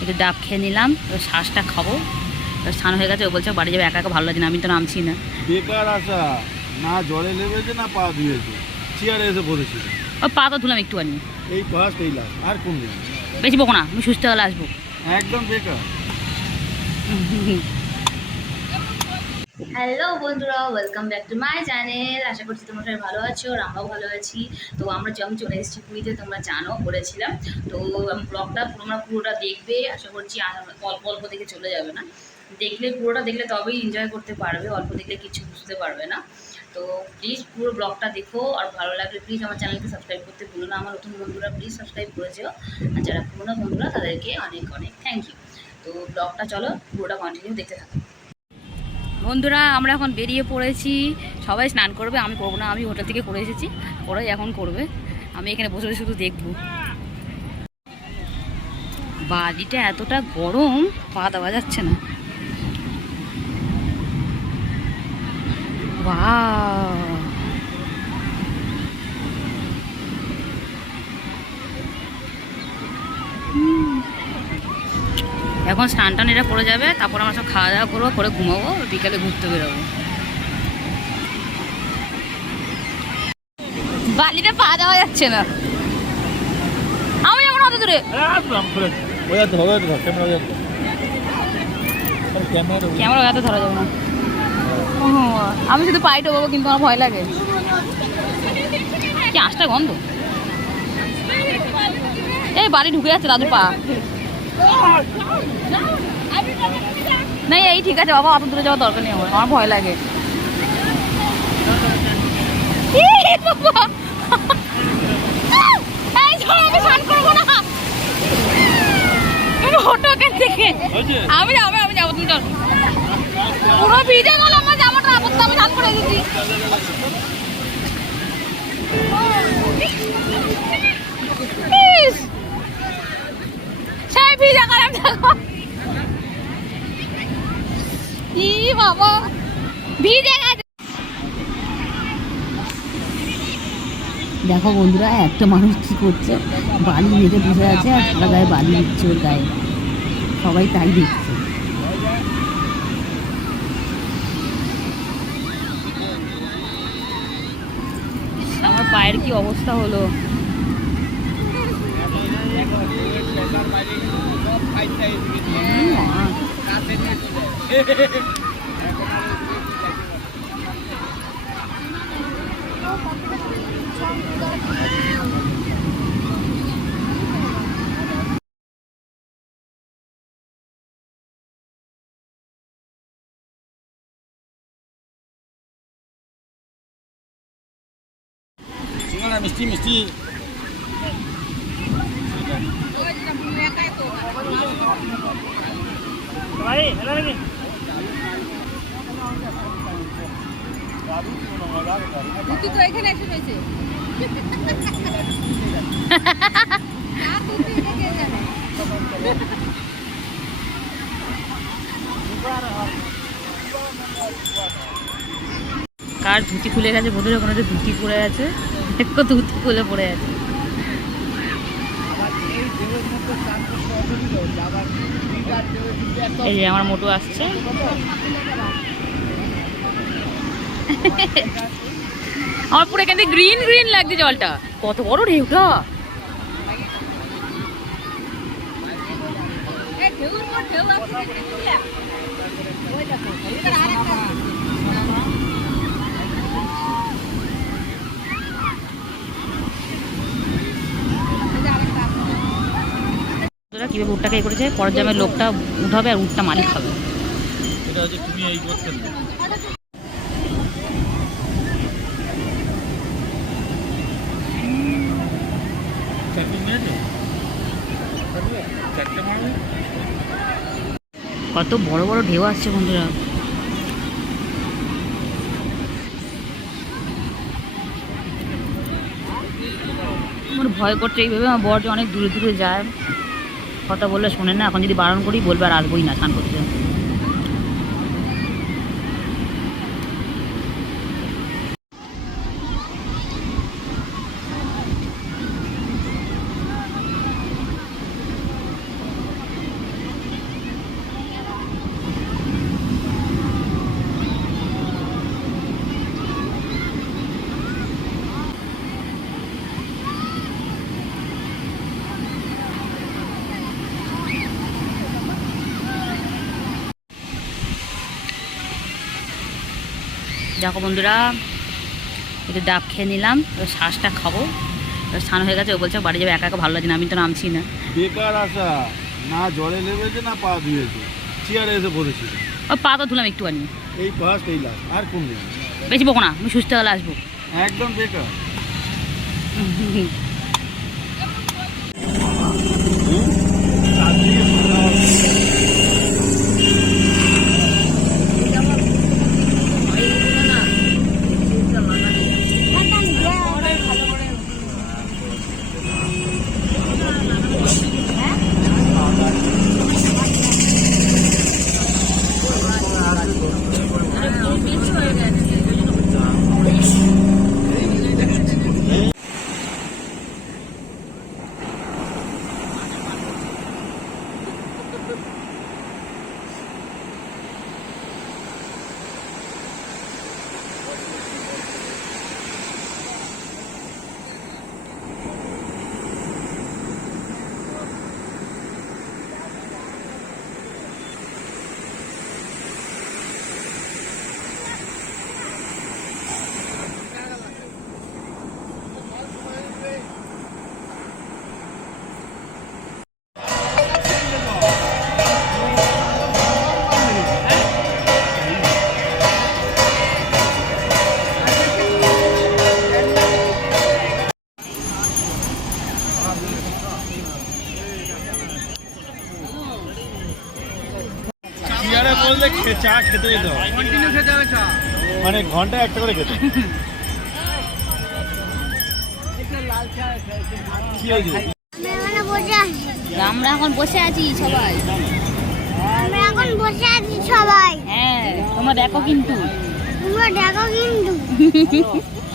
একটু ডাব খেয়ে নিলাম তো শ্বাসটা খাব। তো স্নান হয়ে গেছে ও বলছে বাড়ি যাবে একা একা ভালো লাগছে না আমি তো নামছি না। বেকার আসা না জলে নেমেছে না পা ধুয়েছে চেয়ারে এসে পড়েছে ও পা তো ধুলাম একটুখানি। এই ফার্স্ট এই লাস্ট আর কোন দিন? বেশি বকো না আমি সুস্থ হলে আসব। একদম বেকার। হ্যালো বন্ধুরা welcome back to my channel আশা করছি তোমরা সবাই ভালো আছো আর আমরাও ভালো আছি। তো আমরা যেমন চলে এসেছি পুরীতে, তোমরা জানো বলেছিলাম। তো ব্লগটা তোমরা পুরোটা দেখবে। আশা করছি অল্প অল্প দেখে চলে যাবে না। দেখলে, পুরোটা দেখলে তবেই এনজয় করতে পারবে। অল্প দেখলে কিছু বুঝতে পারবে না। তো প্লিজ পুরো ব্লগটা দেখো। আর ভালো লাগলে প্লিজ আমার চ্যানেলকে সাবস্ক্রাইব করতে ভুলো না। আমার নতুন বন্ধুরা প্লিজ সাবস্ক্রাইব করেছ আর যারা পুরোনো বন্ধুরা, তাদেরকে অনেক অনেক থ্যাংক ইউ তো ব্লগটা চলো, পুরোটা কন্টিনিউ দেখতে থাকো। বন্ধুরা, আমরা এখন বেরিয়ে পড়েছি। সবাই স্নান করবে, আমি করব না, আমি হোটেল থেকে করে এসেছি। ওরাই এখন করবে। আমি এখানে বসে বসে শুধু দেখব। বাড়িটা এতটা গরম, পা দেওয়া যাচ্ছে না। বাহ এখন স্নান টান এটা পড়ে যাবে তারপর আমরা সব খাওয়া দাওয়া করব করে ঘুমাবো বিকালে ঘুরতে বেরোবো। বালিটা পা দেওয়া যাচ্ছে না। আমি যাব অত দূরে। ক্যামেরা ধরা। যাবে না। আমি শুধু পাইট হব কিন্তু আমার ভয় লাগে। কি আঁশটা গন্ধ? এই বাড়ি ঢুকে যাচ্ছে দাদুর পা। না এই ঠিক আছে বাবা অত দূরে যাওয়ার দরকার নেই আমার আমার ভয় লাগে। আমি যাব আমি যাব তুমি চলো। পুরো ভিজে গেল আমার জামাটা আপত্তি আমি করে দিচ্ছি! ভিজে দেখো ই বাবা ভিজে গেছে। দেখো বন্ধুরা একটা মানুষ কি করছে? বালি মেঘে বসে আছে আর সারা গায়ে বালি দিচ্ছে ওর গায়ে। সবাই তাই দেখছে। আমার পায়ের কি অবস্থা হলো? হুম, মা। কার ধুতি খুলে গেছে বোধহয় ওখানে একটা ধুতি পরে আছে। একটু ধুতি খুলে পড়ে আছে। এই যে আমার মোটু আসছে। আমার পুরো এখান থেকে গ্রিন গ্রিন লাগছে জলটা। কত বড় ঢেউটা। ঢেউ আসছে দেখলে? ওই দেখো, এখানে আরেকটা আছে। এই যে আরেকটা আছে। ওরা কীভাবে উটটাকে এ করেছে পরের জামের লোকটা উঠাবে আর উটটা মালিক হবে। এটা হচ্ছে তুমি এই করছেন চারটে নিয়েছে? চারটে মারবে কত বড় বড় ঢেউ আসছে বন্ধুরা। আমার ভয় করছে এইভাবে আমার বর অনেক দূরে দূরে যায়। কথা বললে শোনে না এখন যদি বারণ করি বলবে আর আসবোই না স্নান করতে। দেখো বন্ধুরা একটু ডাব খেয়ে নিলাম এবার শ্বাসটা খাব। এবার স্নান হয়ে গেছে ও বলছে বাড়ি যাবে একা একা ভালো লাগছে না আমি তো নামছি না। বেকার আসা না জলে নেমেছে না পা ধুয়েছে চেয়ারে এসে বসেছি। ও পা তো ধুলাম একটুখানি। এই ফার্স্ট এই লাস্ট আর কোন বেশি বকো না আমি সুস্থ হলে আসব। একদম বেকার। খে- চা খেতে যেতে হবে। মানে ঘণ্টা একটা করে খেতে। কি হয়েছে? আমরা আমরা এখন বসে আছি সবাই। আমরা এখন বসে আছি সবাই। হ্যাঁ তোমরা দেখো কিন্তু। তোমরা দেখো কিন্তু।